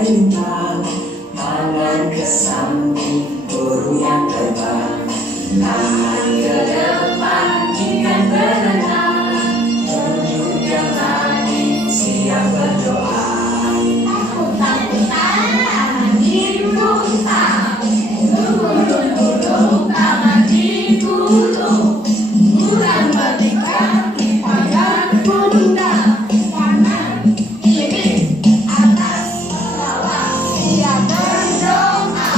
menggapai bintang, tangan ke samping, burung yang terbang, tangan ke depan, ikan berenang, tunjuk yang langit, siap berdoa. Tangan diputar, gulung-gulung tangan digulung, bulan berikan pada bunda, kanan kiri atas bawah siap berdoa.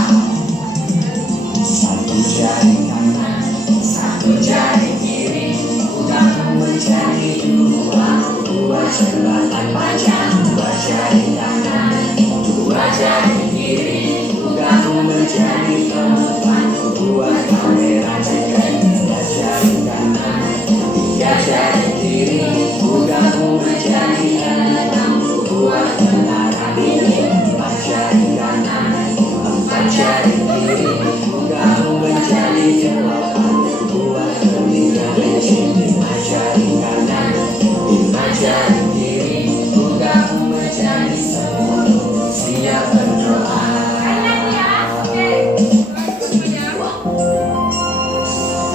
Satu jari kanan, satu jari kiri, pegang menjadi dua, dua celana panjang, dua jari kanan, dua jari kiri, pegang menjadi empat, dua kamera cekat, tiga jari kanan, tiga jari kiri, pegang menjadi enam, dua tentara dingin, empat jari kanan, empat jari kiri, pegang menjadi delapan, dua telinga licin, lima jari kanan, lima jari kiri, pegang menjadi sepuluh, siap berdoa.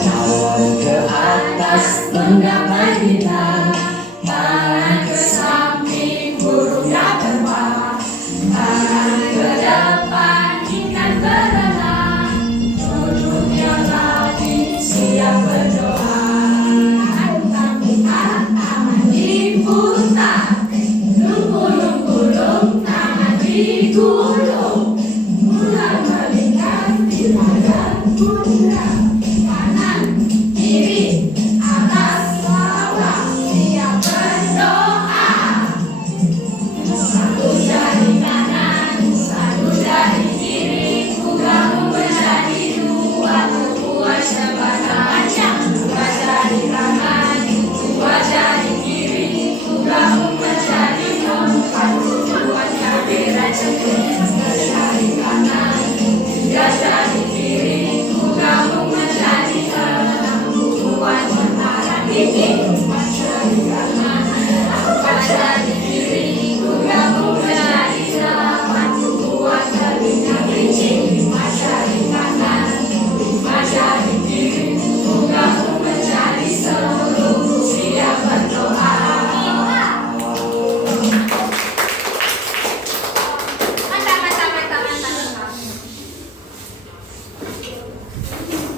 Tangan ke atas menggapai bintang, tangan ke samping, burung yang terbang, tangan ke depan, ikan berenang, tunjuk yang lagi, siap berdoa. Tangan diputar, gulung-gulung tangan digulung, bulan melingkar di badan bunda, kanan kiri atas bawah siap berdoa. Satu jari kanan, satu jari kiri, pegang menjadi dua, dua celana panjang, dua jari kanan, dua jari kiri, pegang menjadi empat, dua kamera cekat, tiga jari kanan, tiga jari kiri, pegang menjadi enam, dua tentara dingin, empat jari kanan, empat jari kiri, pegang menjadi delapan, dua telinga licin, lima jari kanan, lima jari kiri, pegang menjadi sepuluh, siap berdoa.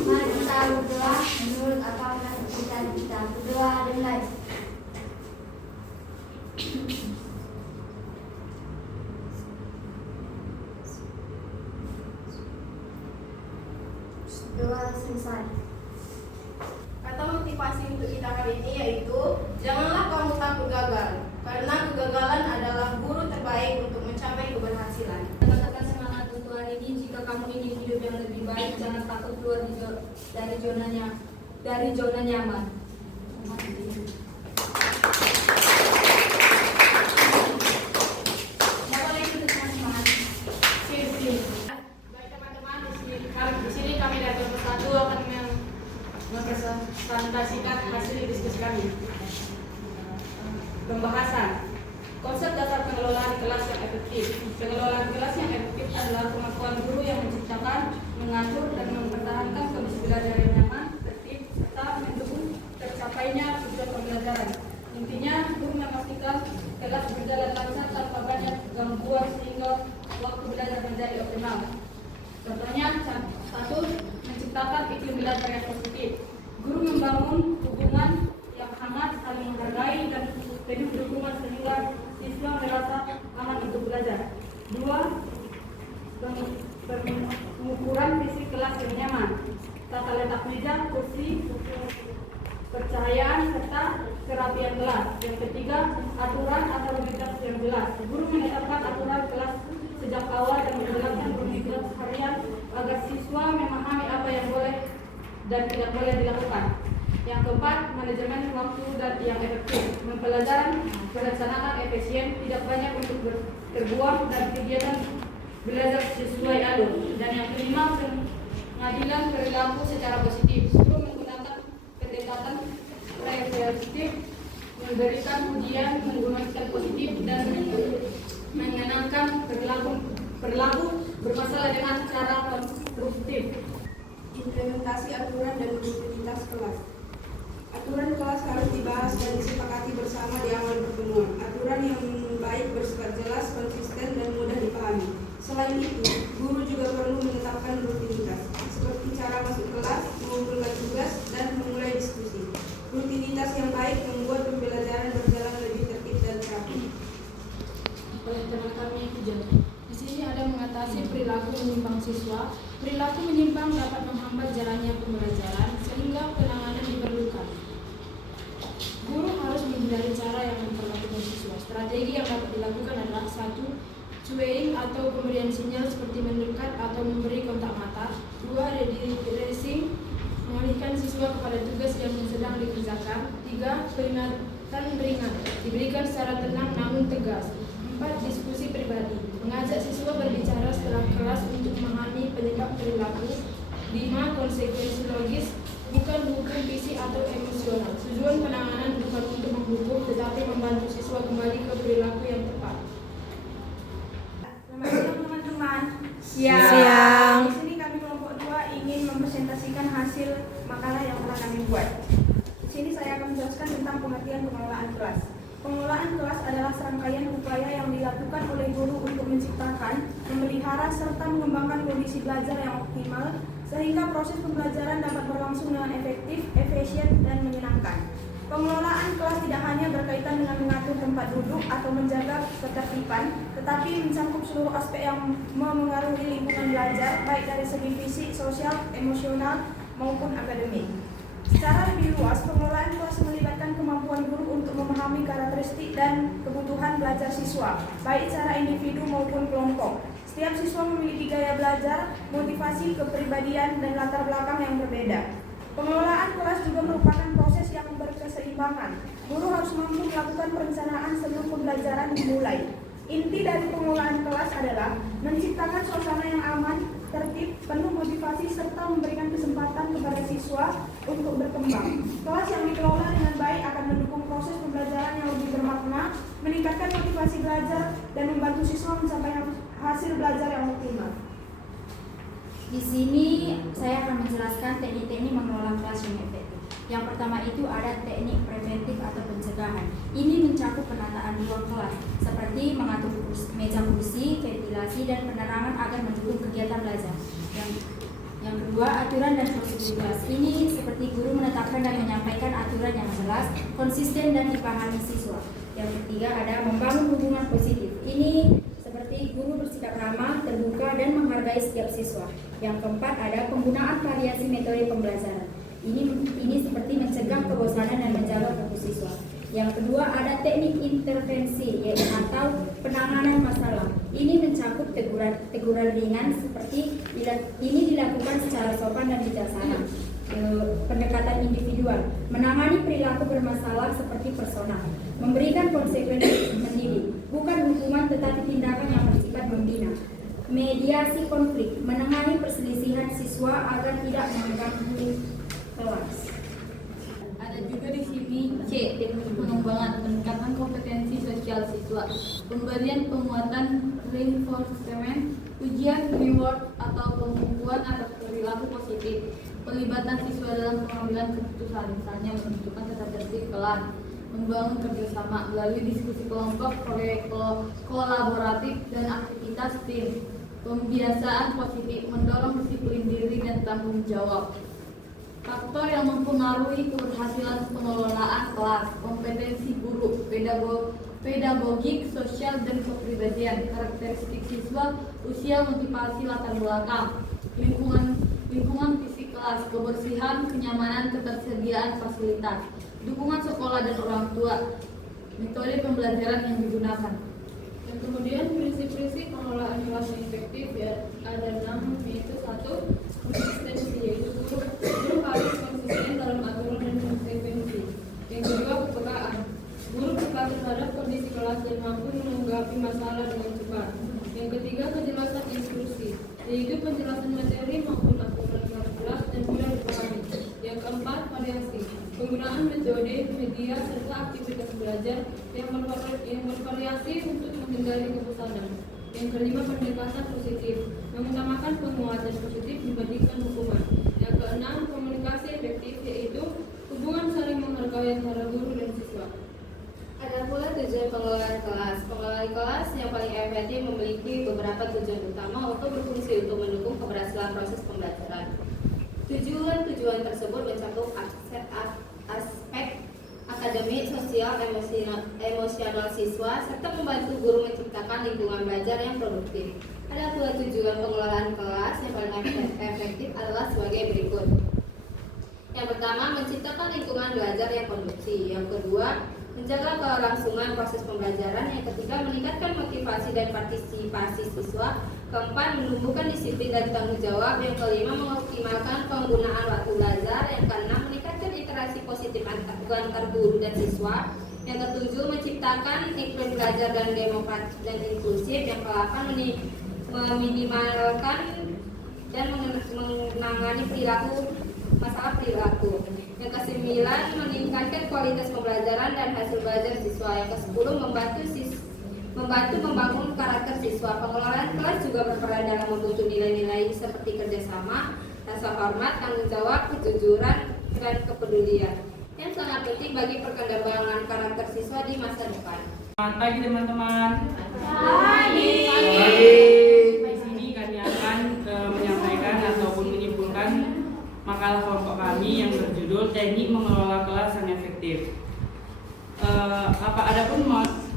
Mari kita berdoa menurut apa yang kita berdoa dengan doa selesai. Kata motivasi untuk kita hari ini yaitu janganlah kamu takut gagal, karena kegagalan adalah guru terbaik untuk mencapai keberhasilan. Katakan semangat untuk hari ini. Jika kamu ingin hidup yang lebih baik, jangan takut keluar dari zona nyaman. Boleh ikut semangat. Sini. Baik teman-teman, di sini kami dari kelompok 1 akan mempresentasikan hasil diskusi kami. Pembahasan konsep dasar pengelolaan kelas yang efektif. Pengelolaan kelas yang efektif adalah kemampuan guru yang menciptakan, mengatur, dan mempertahankan kondisi belajar yang nyaman, tertib, serta mendukung tercapainya tujuan pembelajaran. Intinya, guru memastikan kelas berjalan lancar tanpa banyak gangguan sehingga waktu belajar menjadi optimal. Contohnya, 1. Menciptakan iklim belajar yang positif. Guru membangun hubungan yang hangat, saling menghargai, dan penuh dukungan sehingga siswa merasa aman untuk belajar. 2. Pengukuran fisik kelas yang nyaman. Tata letak meja, kursi, percahayaan, serta kerapian kelas. Yang ketiga, aturan atau rutinitas yang jelas. Guru menetapkan aturan kelas sejak awal dan menjelaskan rutinitas harian agar siswa memahami apa yang boleh dan tidak boleh dilakukan. Yang keempat, manajemen waktu dan yang efektif. Pembelajaran dilaksanakan efisien, tidak banyak untuk terbuang, dan kegiatan belajar sesuai alur. Dan yang kelima, pengadilan perilaku secara positif. Guru menggunakan pendekatan realistik, memberikan ujian menggunakan positif, dan mengenangkan perilaku perilaku bermasalah dengan cara konstruktif. Implementasi aturan dan rutinitas kelas. Aturan kelas harus dibahas dan disepakati bersama di awal pertemuan. Aturan yang baik bersifat jelas, konsisten, dan mudah dipahami. Selain itu, guru juga perlu menetapkan rutinitas, seperti cara masuk kelas, mengumpulkan tugas, dan memulai diskusi. Rutinitas yang baik membuat pembelajaran berjalan lebih tertib dan teratur. Oleh teman kami Pujan. Di sini ada mengatasi perilaku menyimpang siswa. Perilaku menyimpang dapat menghambat jalannya pembelajaran sehingga penanganan diperlukan. Guru harus menghindari cara yang memperlakukan siswa. Strategi yang dapat dilakukan adalah 1. Cueing atau pemberian sinyal seperti mendekat atau memberi kontak mata. 2. Redirecting, mengalihkan siswa kepada tugas yang sedang dikerjakan. 3. Peringatan ringan, diberikan secara tenang namun tegas. 4. Diskusi pribadi, mengajak siswa berbicara setelah kelas untuk memahami penyebab perilaku. 5. Konsekuensi logis, bukan hukum fisik atau emosional. Tujuan penanganan bukan untuk menghukum tetapi membantu siswa kembali ke perilaku yang tepat. Selamat siang teman-teman. Siang. Di sini kami kelompok 2 ingin mempresentasikan hasil makalah yang telah kami buat. Di sini saya akan menjelaskan tentang pengertian pengelolaan kelas. Pengelolaan kelas adalah serangkaian upaya yang dilakukan oleh guru untuk menciptakan, memelihara, serta mengembangkan kondisi belajar yang optimal sehingga proses pembelajaran dapat berlangsung dengan efektif, efisien, dan menyenangkan. Pengelolaan kelas tidak hanya berkaitan dengan mengatur tempat duduk atau menjaga ketertiban, tetapi mencakup seluruh aspek yang memengaruhi lingkungan belajar, baik dari segi fisik, sosial, emosional, maupun akademik. Secara lebih luas, pengelolaan kelas melibatkan kemampuan guru untuk memahami karakteristik dan kebutuhan belajar siswa, baik secara individu maupun kelompok. Setiap siswa memiliki gaya belajar, motivasi, kepribadian, dan latar belakang yang berbeda. Pengelolaan kelas juga merupakan proses yang berkeseimbangan. Guru harus mampu melakukan perencanaan sebelum pembelajaran dimulai. Inti dari pengelolaan kelas adalah menciptakan suasana yang aman, tertib, penuh motivasi, serta memberikan kesempatan kepada siswa untuk berkembang. Kelas yang dikelola dengan baik akan mendukung proses pembelajaran yang lebih bermakna, meningkatkan motivasi belajar, dan membantu siswa mencapai hasil belajar yang optimal. Di sini saya akan menjelaskan teknik-teknik mengelola kelas yang efektif. Yang pertama itu ada teknik preventif atau pencegahan. Ini mencakup penataan ruang kelas, seperti mengatur meja kursi, ventilasi, dan penerangan agar mendukung kegiatan belajar. Yang kedua, aturan dan prosedur kelas. Ini seperti guru menetapkan dan menyampaikan aturan yang jelas, konsisten, dan dipahami siswa. Yang ketiga ada membangun hubungan positif. Ini seperti guru bersikap ramah, terbuka, dan menghargai setiap siswa. Yang keempat ada penggunaan variasi metode pembelajaran. Ini seperti mencegah kebosanan dan menjaga fokus siswa. Yang kedua ada teknik intervensi yaitu atau penanganan masalah. Ini mencakup teguran ringan seperti ini dilakukan secara sopan dan bijaksana. Pendekatan individual, menangani perilaku bermasalah seperti personal, memberikan konsekuensi mendidik, bukan hukuman tetapi tindakan yang bersifat membina. Mediasi konflik, menangani perselisihan siswa agar tidak mengganggu kelas. Ada juga di sini C, teknik pengembangan, peningkatan kompetensi sosial siswa, pemberian penguatan reinforcement, ujian reward atau pengukuhan atas perilaku positif, pelibatan siswa dalam pengambilan keputusan, misalnya menentukan tata tertib kelas, membangun kerjasama melalui diskusi kelompok, proyek kolaboratif, dan aktivitas tim, pembiasaan positif, mendorong disiplin diri dan tanggung jawab. Faktor yang mempengaruhi keberhasilan pengelolaan kelas, kompetensi guru, pedagogik, sosial, dan kepribadian, karakteristik siswa, usia, motivasi, latar belakang, lingkungan fisik kelas, kebersihan, kenyamanan, ketersediaan fasilitas, dukungan sekolah dan orang tua, metode pembelajaran yang digunakan. Dan kemudian prinsip-prinsip pengelolaan kelas yang efektif ya ada 6, yaitu 1. Konsistensi, yaitu guru harus konsisten dalam aturan dan konsekuensi. Yang kedua, kepekaan. Guru peka terhadap kondisi kelas dan mampu menanggapi masalah dengan cepat. Yang ketiga, kejelasan instruksi, yaitu penjelasan materi maupun aturan kelas dan mudah dipahami. Yang keempat, variasi, penggunaan metode, media, serta aktivitas belajar yang bervariasi untuk menghindari kebosanan. Yang kelima, pendekatan positif, mengutamakan penguatan positif dibandingkan hukuman. Yang keenam, komunikasi efektif, yaitu hubungan saling menghargai antara guru dan siswa. Ada pula tujuan pengelolaan kelas. Pengelolaan kelas yang paling efektif memiliki beberapa tujuan utama untuk berfungsi untuk mendukung keberhasilan proses pembelajaran. Tujuan tersebut mencakup aspek akademik, sosial, emosional siswa, serta membantu guru menciptakan lingkungan belajar yang produktif. Ada pula tujuan pengelolaan kelas yang paling efektif adalah sebagai berikut. Yang pertama, menciptakan lingkungan belajar yang kondusif. Yang kedua, menjaga kelangsungan proses pembelajaran. Yang ketiga, meningkatkan motivasi dan partisipasi siswa. Keempat, menumbuhkan disiplin dan tanggung jawab. Yang kelima, mengoptimalkan penggunaan waktu belajar. Yang keenam, meningkatkan interaksi positif antar guru dan siswa. Yang ketujuh, menciptakan iklim belajar dan demokratis dan inklusif. Yang ke-8, meminimalkan dan menangani masalah perilaku. Yang ke-9, meningkatkan kualitas pembelajaran dan hasil belajar siswa. Yang ke-10, membantu membangun karakter siswa. Pengelolaan kelas juga berperan dalam membentuk nilai-nilai seperti kerjasama, rasa hormat, tanggung jawab, kejujuran, dan kepedulian yang sangat penting bagi perkembangan karakter siswa di masa depan. Selamat pagi teman-teman. Pagi. Di sini kami akan menyampaikan ataupun menyimpulkan makalah kelompok kami yang berjudul Teknik Mengelola Kelas yang Efektif. Adapun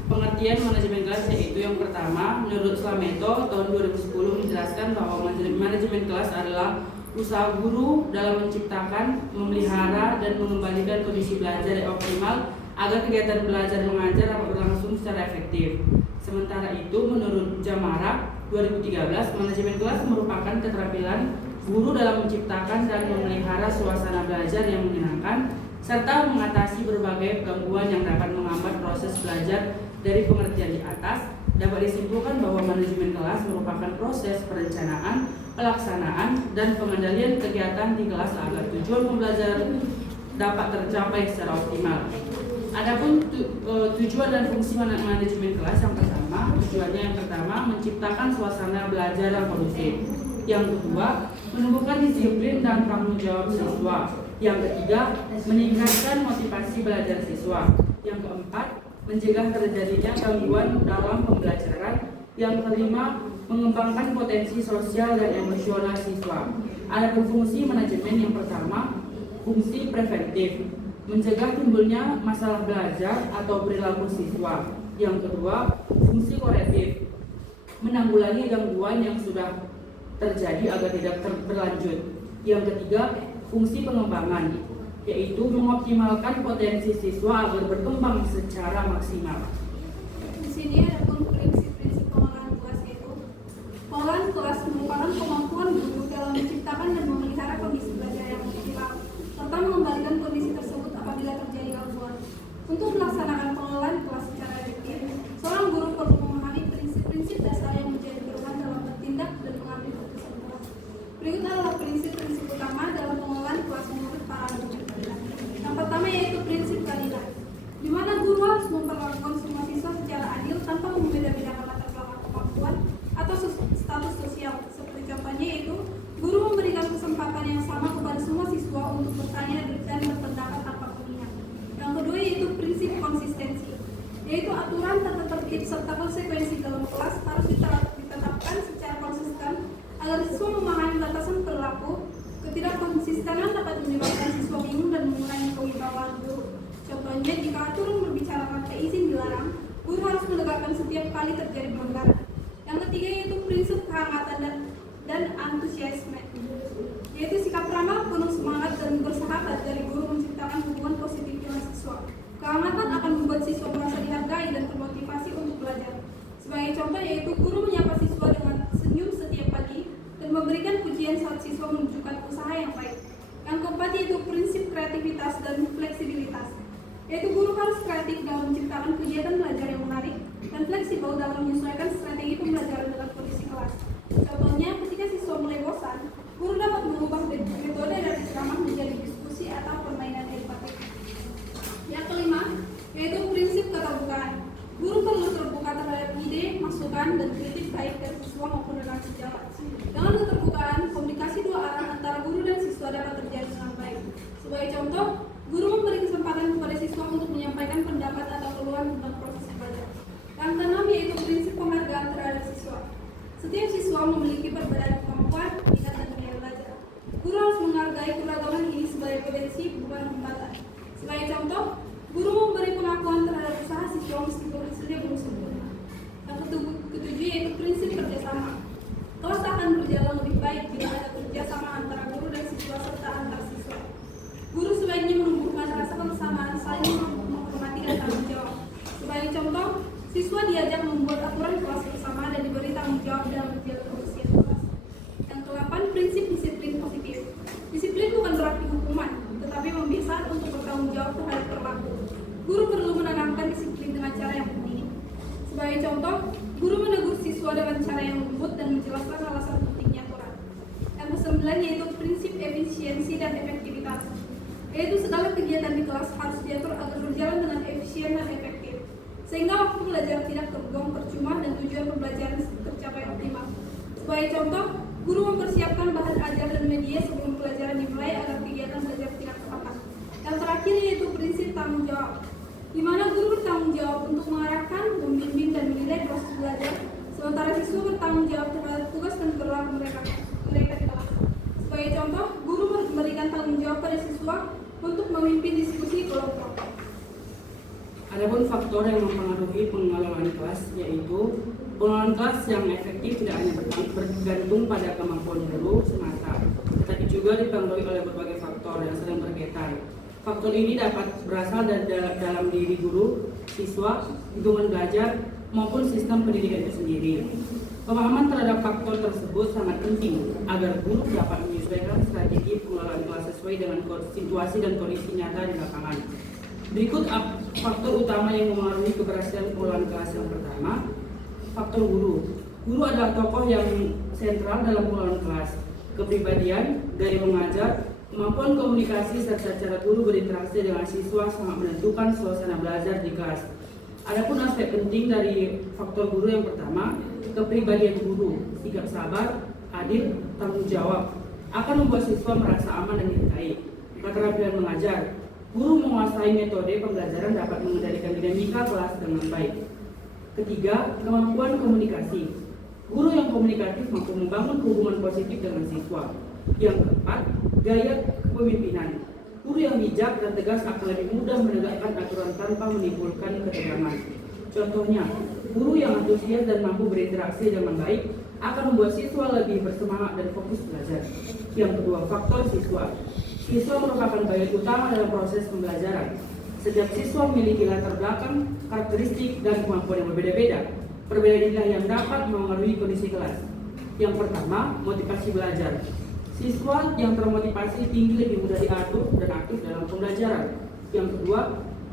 pengertian manajemen kelas, yaitu yang pertama, menurut Slameto tahun 2010 menjelaskan bahwa manajemen kelas adalah usaha guru dalam menciptakan, memelihara, dan mengembalikan kondisi belajar yang optimal agar kegiatan belajar mengajar dapat berlangsung secara efektif. Sementara itu, menurut Jamara 2013, manajemen kelas merupakan keterampilan guru dalam menciptakan dan memelihara suasana belajar yang menyenangkan serta mengatasi berbagai gangguan yang dapat menghambat proses belajar. Dari pengertian di atas, dapat disimpulkan bahwa manajemen kelas merupakan proses perencanaan, pelaksanaan, dan pengendalian kegiatan di kelas agar tujuan pembelajaran dapat tercapai secara optimal. Adapun tujuan dan fungsi manajemen kelas yang pertama menciptakan suasana belajar yang kondusif. Yang kedua, menumbuhkan disiplin dan tanggung jawab siswa. Yang ketiga, meningkatkan motivasi belajar siswa. Yang keempat, mencegah terjadinya gangguan dalam pembelajaran. Yang kelima, mengembangkan potensi sosial dan emosional siswa. Adapun fungsi manajemen yang pertama, fungsi preventif, mencegah timbulnya masalah belajar atau perilaku siswa. Yang kedua, fungsi korektif, menanggulangi gangguan yang sudah terjadi agar tidak berlanjut. Yang ketiga, fungsi pengembangan, yaitu mengoptimalkan potensi siswa agar berkembang secara maksimal. Di sini ada pun prinsip-prinsip pengelolaan kelas, yaitu pengelolaan kelas merupakan kemampuan guru dalam menciptakan dan memelihara kondisi belajar yang optimal serta mengembalikan kondisi tersebut apabila terjadi gangguan. Untuk melaksanakan pengelolaan kelas secara efektif, seorang guru perlu memahami prinsip-prinsip dasar yang menjadi pedoman dalam bertindak dan mengambil keputusan kelas. Berikut adalah prinsip-prinsip utama dalam pengelolaan kelas menurut para guru. Yang pertama yaitu prinsip keadilan, di mana guru harus memperlakukan semua siswa secara adil tanpa membeda-bedakan latar belakang kemampuan atau status sosial. Seperti contohnya yaitu guru memberikan kesempatan yang sama kepada semua siswa untuk bertanya dan berpendapat tanpa pilihan. Yang kedua yaitu prinsip konsistensi, yaitu aturan tata tertib serta konsekuensi dalam kelas harus ditetapkan secara konsisten agar siswa memahami batasan perilaku. Ketidakkonsistenan dapat menyebabkan siswa bingung dan mengurangi kewibawaan guru. Contohnya, jika aturan berbicara tanpa izin dilarang, guru harus menegakkan setiap kali terjadi pelanggaran. Yang ketiga yaitu prinsip kehangatan dan antusiasme, yaitu sikap ramah, penuh semangat, dan bersahabat dari guru menciptakan hubungan positif dengan siswa. Kehangatan akan membuat siswa merasa dihargai dan termotivasi untuk belajar. Sebagai contoh yaitu guru menyapa siswa dengan senyum setiap pagi dan memberikan pujian saat siswa menunjukkan usaha yang baik. Yang keempat yaitu prinsip kreativitas dan fleksibilitas, yaitu guru harus kreatif dalam menciptakan kegiatan belajar yang menarik dan fleksibel dalam menyesuaikan strategi pembelajaran dengan kondisi kelas. Contohnya, ketika siswa mulai bosan, guru dapat mengubah metode dari ceramah menjadi diskusi atau permainan edukatif. Yang kelima yaitu prinsip keterbukaan. Guru perlu terbuka terhadap ide, masukan, masukan dan kritik baik dari siswa maupun rekan sejawat. Dengan keterbukaan, komunikasi dua arah antara guru dan siswa dapat terjadi dengan baik. Sebagai contoh, guru memberi kesempatan kepada siswa untuk menyampaikan pendapat atau keluhan tentang proses belajar. Yang keenam yaitu prinsip penghargaan terhadap siswa. Setiap siswa memiliki perbedaan kemampuan, minat, dan gaya belajar. Guru harus menghargai keragaman ini sebagai potensi, bukan hambatan. Sebagai contoh, guru memberi pengakuan terhadap usaha siswa meskipun hasilnya belum sempurna. Yang ketujuh yaitu prinsip kerjasama. Kelas akan berjalan lebih baik bila ada kerjasama antara guru dan siswa serta antar siswa. Guru sebaiknya menumbuhkan rasa kebersamaan, saling menghormati dan tanggung jawab. Sebagai contoh, siswa diajak membuat aturan kelas bersama dan diberi tanggung jawab dalam menjaga kebersihan kelas. Yang ke-8, prinsip disiplin positif. Disiplin bukan berarti hukuman, tetapi membiasakan untuk bertanggung jawab terhadap perilaku. Guru perlu menanamkan disiplin dengan cara yang unik. Sebagai contoh, guru menegur siswa dengan cara yang lembut dan menjelaskan alasan pentingnya aturan. Yang ke-9 yaitu prinsip efisiensi dan efektivitas, yaitu segala kegiatan di kelas harus diatur agar berjalan dengan efisien dan efektif, sehingga waktu belajar tidak terbuang percuma dan tujuan pembelajaran tercapai optimal. Sebagai contoh, guru mempersiapkan bahan ajar dan media sebelum pelajaran dimulai agar kegiatan belajar tidak terhambat. Yang terakhir yaitu prinsip tanggung jawab, di mana guru bertanggung jawab untuk mengarahkan, membimbing, dan menilai proses belajar, sementara siswa bertanggung jawab terhadap tugas dan perilaku mereka di kelas. Sebagai contoh, guru memberikan tanggung jawab pada siswa untuk memimpin diskusi kelompok. Adapun faktor yang mempengaruhi pengelolaan kelas yaitu pengelolaan kelas yang efektif tidak hanya bergantung pada kemampuan guru semata, tetapi juga dipengaruhi oleh berbagai faktor yang sering berkaitan. Faktor ini dapat berasal dari dalam diri guru, siswa, lingkungan belajar, maupun sistem pendidikan itu sendiri. Pemahaman terhadap faktor tersebut sangat penting agar guru dapat menyesuaikan strategi pengelolaan kelas sesuai dengan situasi dan kondisi nyata di lapangan. Berikut faktor utama yang mempengaruhi keberhasilan pengelolaan kelas. Yang pertama, faktor guru. Guru adalah tokoh yang sentral dalam pengelolaan kelas. Kepribadian, gaya mengajar, kemampuan komunikasi, serta cara guru berinteraksi dengan siswa sangat menentukan suasana belajar di kelas. Adapun aspek penting dari faktor guru yang pertama, kepribadian guru, sikap sabar, adil, tanggung jawab, akan membuat siswa merasa aman dan dihargai. Keterampilan mengajar, guru menguasai metode pembelajaran dapat mengendalikan dinamika kelas dengan baik. Ketiga, kemampuan komunikasi. Guru yang komunikatif mampu membangun hubungan positif dengan siswa. Yang keempat, gaya kepemimpinan. Guru yang bijak dan tegas akan lebih mudah menegakkan aturan tanpa menimbulkan ketegangan. Contohnya, guru yang antusias dan mampu berinteraksi dengan baik akan membuat siswa lebih bersemangat dan fokus belajar. Yang kedua, faktor siswa. Siswa merupakan bagian utama dalam proses pembelajaran. Setiap siswa memiliki latar belakang, karakteristik, dan kemampuan yang berbeda-beda. Perbedaan inilah yang dapat mengaruhi kondisi kelas. Yang pertama, motivasi belajar. Siswa yang termotivasi tinggi lebih mudah diatur dan aktif dalam pembelajaran. Yang kedua,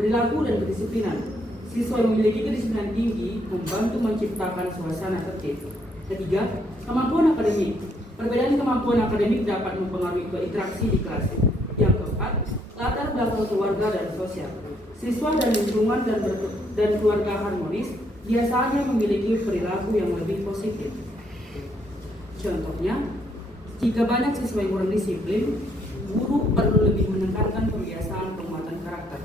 perilaku dan kedisiplinan. Siswa yang memiliki kedisiplinan tinggi membantu menciptakan suasana tertib. Ketiga, kemampuan akademik. Perbedaan kemampuan akademik dapat mempengaruhi interaksi di kelas. Yang keempat, latar belakang keluarga dan sosial. Siswa dan lingkungan dan keluarga harmonis biasanya memiliki perilaku yang lebih positif. Contohnya, jika banyak siswa yang kurang disiplin, guru perlu lebih menekankan pembiasaan penguatan karakter.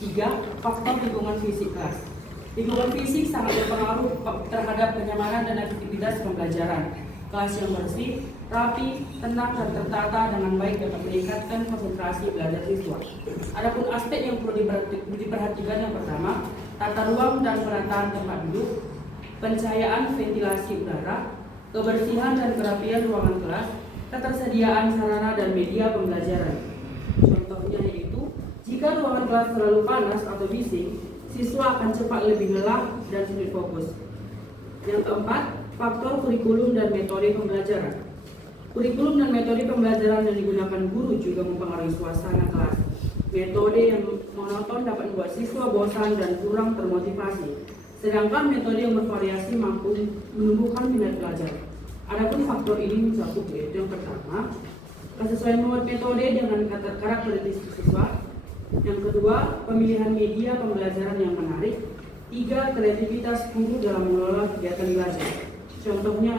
3. Faktor lingkungan fisik kelas. Lingkungan fisik sangat berpengaruh terhadap kenyamanan dan aktivitas pembelajaran. Kelas yang bersih, rapi, tenang, dan tertata dengan baik dapat meningkatkan konsentrasi belajar siswa. Adapun aspek yang perlu diperhatikan yang pertama, tata ruang dan penataan tempat duduk, pencahayaan ventilasi udara, kebersihan dan kerapian ruangan kelas, ketersediaan sarana dan media pembelajaran. Contohnya yaitu, jika ruangan kelas terlalu panas atau bising, siswa akan cepat lebih lelah dan sulit fokus. Yang keempat, faktor kurikulum dan metode pembelajaran. Kurikulum dan metode pembelajaran yang digunakan guru juga mempengaruhi suasana kelas. Metode yang monoton dapat membuat siswa bosan dan kurang termotivasi, sedangkan metode yang bervariasi mampu menumbuhkan minat belajar. Adapun faktor ini mencakup yaitu yang pertama, kesesuaian metode dengan karakteristik siswa. Yang kedua, pemilihan media pembelajaran yang menarik. 3. Kreativitas guru dalam mengelola kegiatan belajar. Contohnya,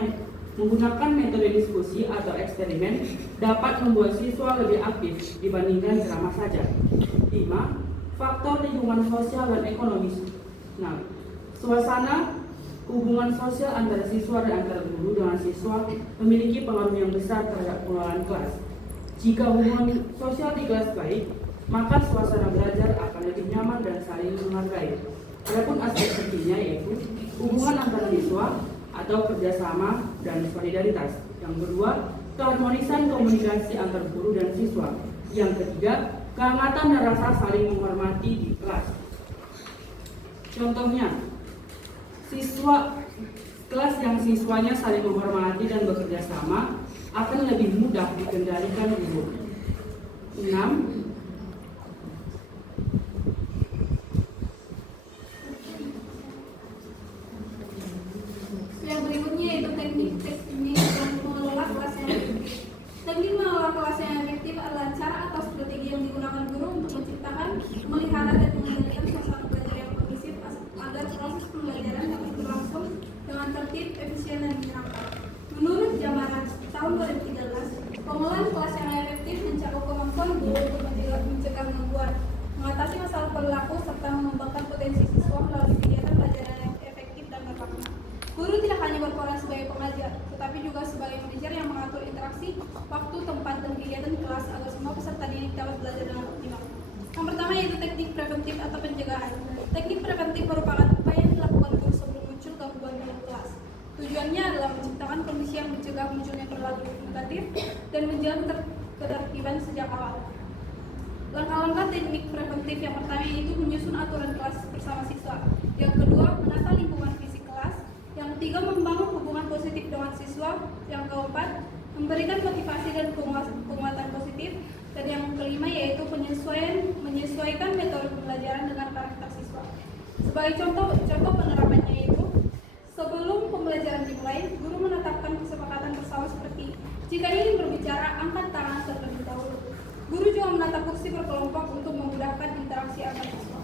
menggunakan metode diskusi atau eksperimen dapat membuat siswa lebih aktif dibandingkan ceramah saja. 5. Faktor lingkungan sosial dan ekonomis. Nah, suasana hubungan sosial antara siswa dan antara guru dengan siswa memiliki pengaruh yang besar terhadap pengelolaan kelas. Jika hubungan sosial di kelas baik, maka suasana belajar akan lebih nyaman dan saling menghargai. Adapun aspek pentingnya yaitu hubungan antara siswa atau kerjasama dan solidaritas. Yang kedua, keharmonisan komunikasi antar guru dan siswa. Yang ketiga, kehangatan dan rasa saling menghormati di kelas. Contohnya, kelas yang siswanya saling menghormati dan bekerja sama akan lebih mudah dikendalikan guru. 6. Yang berikutnya yaitu teknik dalam mengelola kelas yang efektif. Teknik mengelola kelas yang efektif adalah cara atau strategi yang digunakan guru untuk menciptakan, memelihara, dan mengendalikan suasana belajar yang kondusif agar proses pembelajaran dapat berlangsung dengan tertib, efisien, dan menyenangkan. Menurut Jamarat tahun 2013, pengelolaan kelas yang efektif mencakup kemampuan guru untuk mencegah gangguan, mengatasi masalah perilaku, serta mengembangkan potensi siswa melalui kegiatan pelajaran yang efektif dan bermakna. Guru tidak hanya berperan sebagai pengajar, tetapi juga sebagai manajer yang mengatur interaksi, waktu, tempat, dan kegiatan di kelas agar semua peserta didik dapat belajar dengan optimal. Yang pertama yaitu teknik preventif atau pencegahan. Teknik preventif merupakan upaya yang dilakukan guru sebelum muncul gangguan dalam kelas. Tujuannya adalah menciptakan kondisi yang mencegah munculnya perilaku negatif dan menjaga ketertiban sejak awal. Langkah-langkah teknik preventif yang pertama yaitu menyusun aturan kelas bersama siswa. Yang kedua, menata lingkungan fisik kelas. Yang ketiga, membangun hubungan positif dengan siswa. Yang keempat, memberikan motivasi dan penguatan positif. Dan yang kelima yaitu menyesuaikan metode pembelajaran dengan karakter siswa. Sebagai contoh penerapannya yaitu sebelum pembelajaran dimulai, guru menetapkan kesepakatan bersama seperti jika ingin berbicara, angkat tangan terlebih dahulu. Guru juga menata kursi berkelompok untuk memudahkan interaksi antar siswa.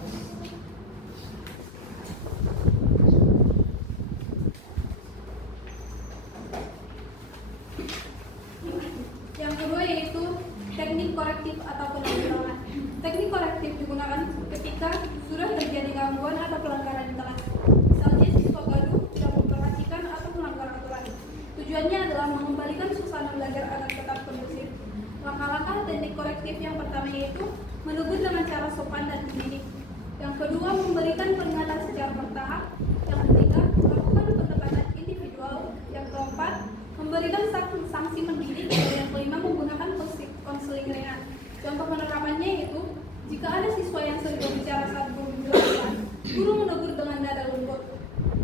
Yang kedua yaitu teknik korektif atau penanggulangan. Teknik korektif digunakan ketika sudah terjadi gangguan atau pelanggaran di kelas. Misalnya siswa gaduh, tidak memperhatikan atau melanggar aturan. Tujuannya adalah mengembalikan suasana belajar agar tetap kondusif. Langkah-langkah teknik korektif yang pertama yaitu menegur dengan cara sopan dan mendidik. Yang kedua, memberikan peringatan secara bertahap. Yang ketiga, melakukan pendekatan individual. Yang keempat, memberikan sanksi mendidik. Dan yang kelima, menggunakan konseling ringan. Contoh penerapannya yaitu jika ada siswa yang sering berbicara saat guru menjelaskan, guru menegur dengan nada lembut.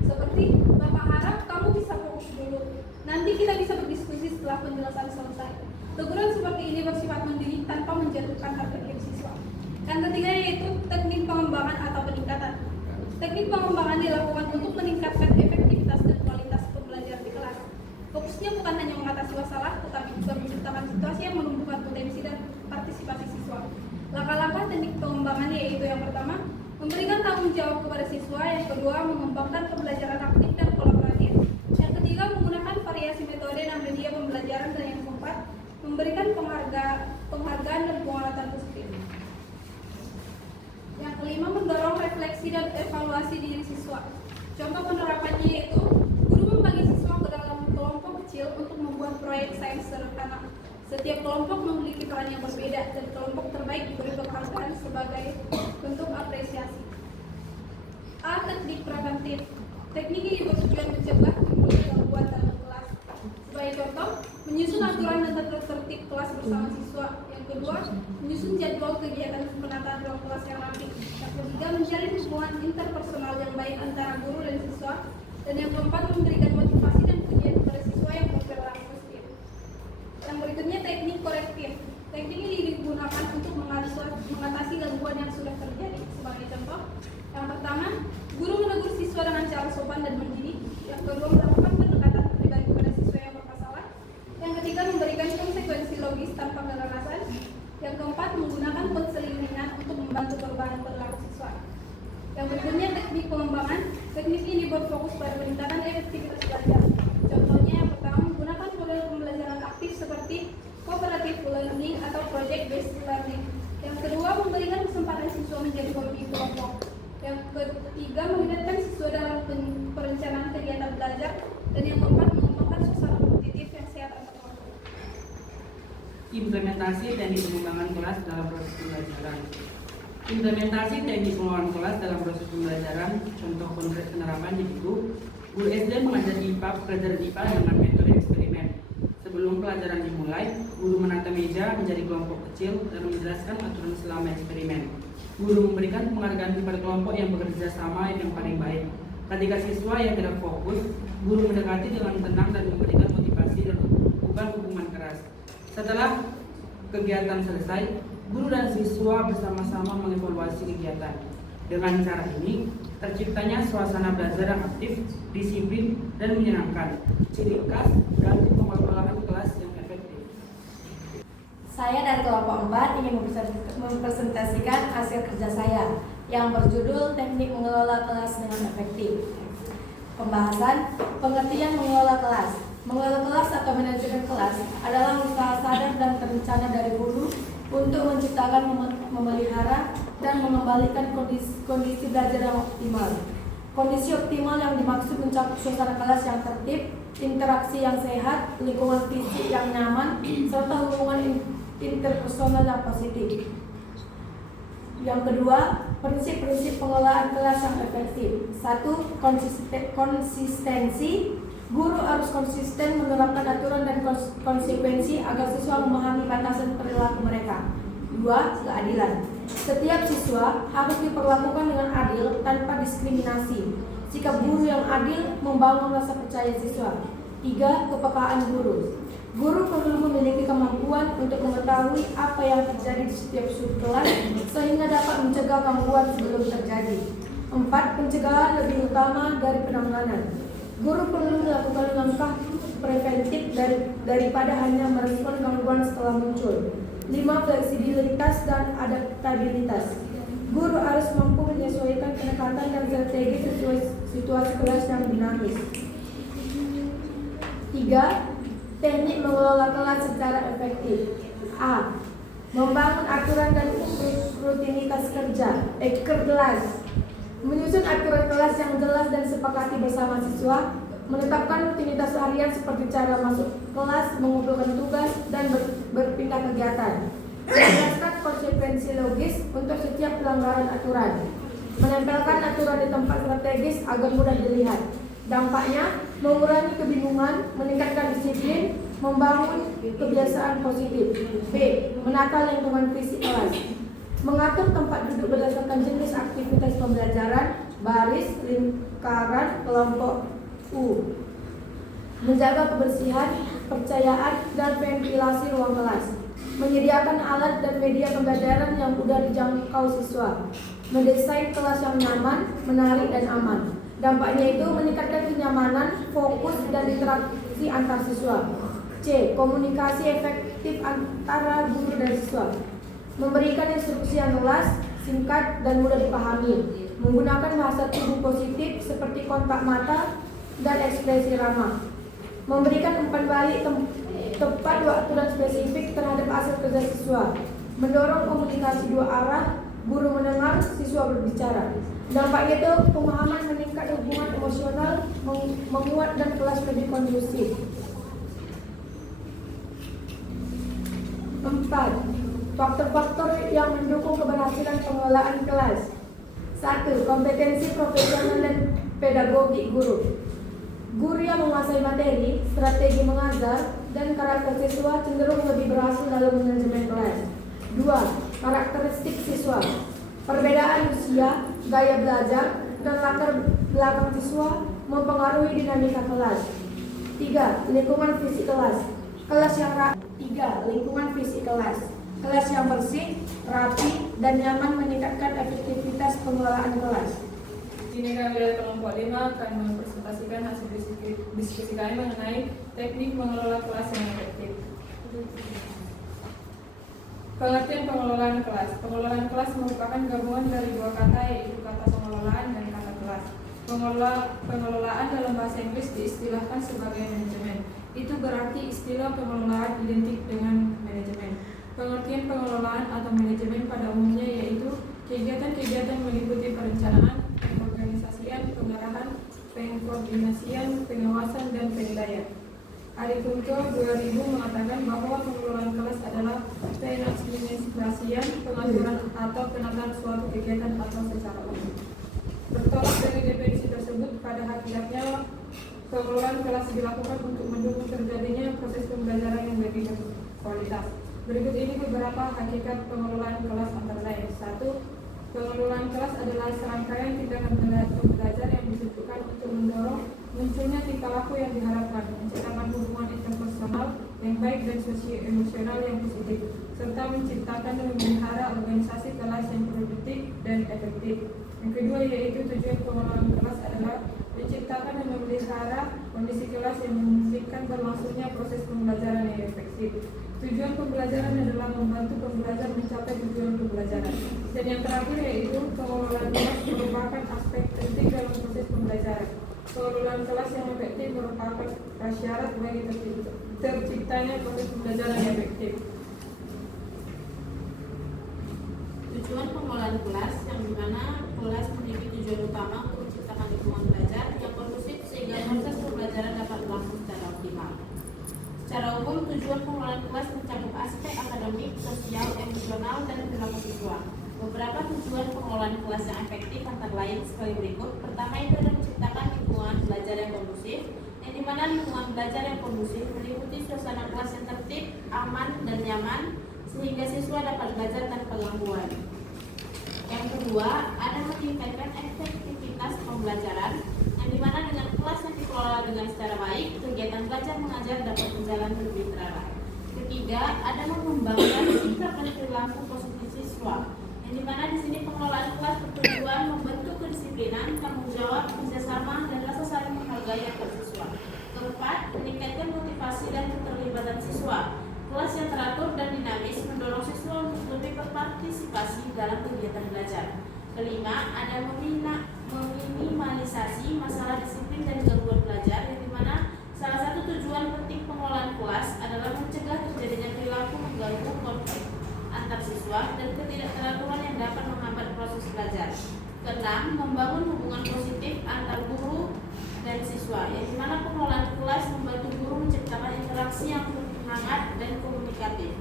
Seperti, Bapak harap kamu bisa fokus dulu. Nanti kita bisa berdiskusi setelah penjelasan selesai. Teguran seperti ini bersifat mendidik tanpa menjatuhkan harga diri siswa. Yang ketiga yaitu teknik pengembangan atau peningkatan. Teknik pengembangan dilakukan untuk meningkatkan efektivitas dan kualitas pembelajaran di kelas. Fokusnya bukan hanya mengatasi masalah, tetapi juga menciptakan situasi yang menumbuhkan potensi dan partisipasi siswa. Langkah-langkah teknik pengembangan yaitu yang pertama, memberikan tanggung jawab kepada siswa. Yang kedua, mengembangkan pembelajaran aktif dan kolaboratif. Yang ketiga, menggunakan variasi metode dan media pembelajaran. Dan yang keempat, memberikan penghargaan dan penguatan positif. Yang kelima, mendorong refleksi dan evaluasi diri siswa. Contoh penerapannya yaitu guru membagi siswa ke dalam kelompok kecil untuk membuat proyek sains sederhana. Setiap kelompok memiliki peran yang berbeda dan kelompok terbaik diberi penghargaan sebagai bentuk apresiasi. A. Teknik preventif. Teknik ini bertujuan mencegah timbulnya gangguan dalam kelas. Sebagai contoh, menyusun aturan dan tata tertib kelas bersama siswa. Yang kedua, menyusun jadwal kegiatan penataan ruang kelas yang rapi. Yang ketiga, menjalin hubungan interpersonal yang baik antara guru dan siswa. Dan yang keempat, memberikan motivasi dan pujian kepada siswa yang berperilaku positif. Yang berikutnya, teknik korektif. Teknik ini digunakan untuk mengatasi gangguan yang sudah terjadi. Sebagai contoh, yang pertama, guru menegur siswa dengan cara sopan dan mendidik. Yang kedua, melakukan pendekatan pribadi kepada siswa yang bermasalah. Yang ketiga, memberikan konsekuensi logis tanpa kekerasan. Yang keempat, menggunakan konseling ringan untuk membantu perubahan perilaku siswa. Yang berikutnya, teknik pengembangan. teknis ini berfokus pada meningkatkan efektivitas belajar. Contohnya yang pertama, menggunakan model pembelajaran aktif seperti cooperative learning atau project based learning. Yang kedua, memberikan kesempatan siswa menjadi pemimpin kelompok. Yang ketiga, melibatkan siswa dalam perencanaan kegiatan belajar. Dan yang keempat, mengembangkan suasana kompetitif yang sehat antar kelompok. Implementasi teknik pengembangan kelas dalam proses pembelajaran. Implementasi teknik pengembangan kelas dalam proses pembelajaran, contoh konkret penerapan di buku. Guru SD mengajar IPA pelajaran IPA dengan metode eksperimen. Sebelum pelajaran dimulai, guru menata meja menjadi kelompok kecil dan menjelaskan aturan selama eksperimen. Guru memberikan penghargaan kepada kelompok yang bekerja sama yang paling baik. Ketika siswa yang tidak fokus, guru mendekati dengan tenang dan memberikan motivasi dan bukan hukuman keras. Setelah kegiatan selesai, guru dan siswa bersama-sama mengevaluasi kegiatan. Dengan cara ini, terciptanya suasana belajar yang aktif, disiplin, dan menyenangkan. Ciri khas dari pengelolaan kelas yang efektif. Saya dari kelompok 4 ingin mempresentasikan hasil kerja saya yang berjudul Teknik Mengelola Kelas dengan Efektif. Pembahasan, pengertian mengelola kelas. Mengelola kelas atau manajemen kelas adalah usaha sadar dan terencana dari guru untuk menciptakan, memelihara, dan mengembalikan kondisi belajar yang optimal. Kondisi optimal yang dimaksud mencakup suasana kelas yang tertib, interaksi yang sehat, lingkungan fisik yang nyaman, serta hubungan interpersonal yang positif. Yang kedua, prinsip-prinsip pengelolaan kelas yang efektif. 1. Konsistensi. Guru harus konsisten menerapkan aturan dan konsekuensi agar siswa memahami batasan perilaku mereka. 2. Keadilan. Setiap siswa harus diperlakukan dengan adil tanpa diskriminasi. Sikap guru yang adil membangun rasa percaya siswa. 3. Kepekaan guru. Guru perlu memiliki kemampuan untuk mengetahui apa yang terjadi di setiap sudut kelas sehingga dapat mencegah gangguan sebelum terjadi. 4. Pencegahan lebih utama dari penanganan. Guru perlu melakukan langkah preventif daripada hanya merespon gangguan setelah muncul. 5. Fleksibilitas dan adaptabilitas. Guru harus mampu menyesuaikan pendekatan dan strategi sesuai situasi kelas yang dinamis. 3. Teknik mengelola kelas secara efektif. A. Membangun aturan dan rutinitas kerja. Kelas. Menyusun aturan kelas yang jelas dan sepakati bersama siswa. Menetapkan rutinitas harian seperti cara masuk kelas, mengumpulkan tugas, dan berpindah kegiatan. Menjelaskan konsekuensi logis untuk setiap pelanggaran aturan. Menempelkan aturan di tempat strategis agar mudah dilihat. Dampaknya, mengurangi kebingungan, meningkatkan disiplin, membangun kebiasaan positif. B. Menata lingkungan fisik kelas. Mengatur tempat duduk berdasarkan jenis aktivitas pembelajaran, baris, lingkaran, kelompok U. Menjaga kebersihan, kepercayaan, dan ventilasi ruang kelas. Menyediakan alat dan media pembelajaran yang mudah dijangkau siswa. Mendesain kelas yang nyaman, menarik, dan aman. Dampaknya itu meningkatkan kenyamanan, fokus, dan interaksi antar siswa. C. Komunikasi efektif antara guru dan siswa. Memberikan instruksi yang jelas, singkat, dan mudah dipahami. Menggunakan bahasa tubuh positif seperti kontak mata dan ekspresi ramah. Memberikan umpan balik tepat waktu dan spesifik terhadap hasil kerja siswa. Mendorong komunikasi dua arah, guru mendengar, siswa berbicara. Dampaknya itu pemahaman, meningkat hubungan emosional, menguat, dan kelas lebih kondusif. 4. Faktor-faktor yang mendukung keberhasilan pengelolaan kelas. 1. Kompetensi profesional dan pedagogi guru. Guru yang menguasai materi, strategi mengajar, dan karakter siswa cenderung lebih berhasil dalam manajemen kelas. 2. Karakteristik siswa. Perbedaan usia, gaya belajar, dan latar belakang siswa mempengaruhi dinamika kelas. 3. Lingkungan fisik kelas. Lingkungan fisik kelas. Kelas yang bersih, rapi, dan nyaman meningkatkan efektivitas pengelolaan kelas. Sini kami dari kelompok 5 akan mempresentasikan hasil diskusi kami mengenai teknik mengelola kelas yang efektif. Pengertian pengelolaan kelas. Pengelolaan kelas merupakan gabungan dari dua kata, yaitu kata pengelolaan dan kata kelas. Pengelolaan dalam bahasa Inggris diistilahkan sebagai manajemen. Itu berarti istilah pengelolaan identik dengan manajemen. Pengertian pengelolaan atau manajemen pada umumnya yaitu kegiatan-kegiatan meliputi perencanaan, pengorganisasian, pengarahan, pengkoordinasian, pengawasan, dan penilaian. Ari Kunto 2000 mengatakan bahwa pengelolaan kelas adalah penadministrasian, pengaturan atau penataan suatu kegiatan atau secara umum. Bertolak dari definisi tersebut, pada hakikatnya pengelolaan kelas dilakukan untuk mendukung terjadinya proses pembelajaran yang lebih berkualitas. Berikut ini beberapa hakikat pengelolaan kelas antara lain. 1. Pengelolaan kelas adalah serangkaian tindakan pembelajar yang ditentukan untuk mendorong munculnya tingkah laku yang diharapkan, menciptakan hubungan interpersonal yang baik dan sosio-emosional yang positif, serta menciptakan dan memelihara organisasi kelas yang produktif dan efektif. Yang kedua yaitu tujuan pengelolaan kelas adalah menciptakan dan memelihara kondisi kelas yang memungkinkan berlangsungnya proses pembelajaran yang efektif. Tujuan pembelajaran adalah membantu pembelajar mencapai tujuan pembelajaran. Dan yang terakhir yaitu pengelolaan kelas merupakan aspek penting dalam proses pembelajaran. Pengelolaan kelas yang efektif merupakan prasyarat bagi terciptanya proses pembelajaran yang efektif. Tujuan pengelolaan kelas yang dimana kelas memiliki tujuan utama untuk menciptakan lingkungan belajar yang kondusif sehingga proses pembelajaran dapat berlangsung secara optimal. Secara umum, tujuan pengelolaan kelas mencakup aspek akademik, sosial, emosional, dan perilaku siswa. Beberapa tujuan pengelolaan kelas yang efektif antara lain sebagai berikut. Pertama itu adalah menciptakan lingkungan belajar yang kondusif, yang dimana lingkungan belajar yang kondusif meliputi suasana kelas yang tertib, aman, dan nyaman, sehingga siswa dapat belajar tanpa gangguan. Yang kedua, ada meningkatkan efektivitas pembelajaran, yang dimana dengan kelas yang dikelola dengan secara baik, kegiatan belajar mengajar dapat berjalan lebih terarah. Ketiga, ada mengembangkan sikap dan perilaku positif siswa, yang dimana di sini pengelolaan kelas bertujuan membentuk kedisiplinan, tanggung jawab, kerjasama, dan rasa saling menghargai antar siswa. Keempat, meningkatkan motivasi dan keterlibatan siswa. Kelas yang teratur dan dinamis mendorong siswa untuk lebih berpartisipasi dalam kegiatan belajar. Kelima, ada meminimalisasi masalah disiplin dan gangguan belajar, yang dimana salah satu tujuan penting pengelolaan kelas adalah mencegah terjadinya perilaku mengganggu konflik antar siswa dan ketidakteraturan yang dapat menghambat proses belajar. Keenam, membangun hubungan positif antar guru dan siswa, yang dimana pengelolaan kelas membantu guru menciptakan interaksi yang hangat dan komunikatif.